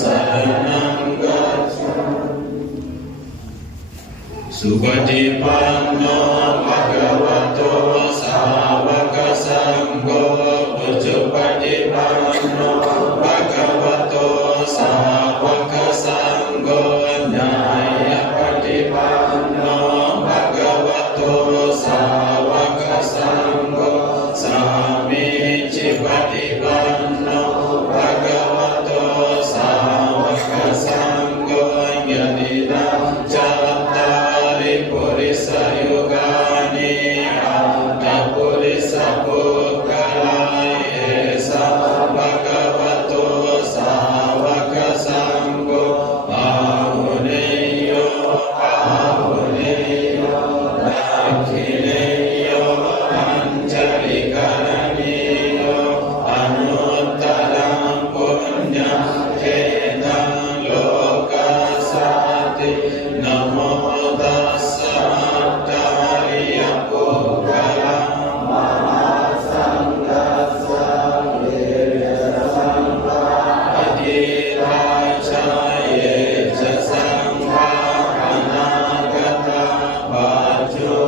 saranam gacchami. Supatipanno bhagavato sāvaka saṅgho. Supatipanno bhagavato sāvaka saṅgho. Nyaya patipanno bhagavato sāvaka saṅgho. Sāmici patipanno bhagavato sāvaka saṅgho. Yadidam cattari purisa yugani atta purisa pukkalaye sa bhagavato sāvaka saṅgho. Ahuneyo ahuneyo dakhineyo anjali karaniyo anuttaram punyam cetam lokasati. Namo tassa attariya pukkalam mahasangassa viryasampa adiracaye ca sangha anagata vajo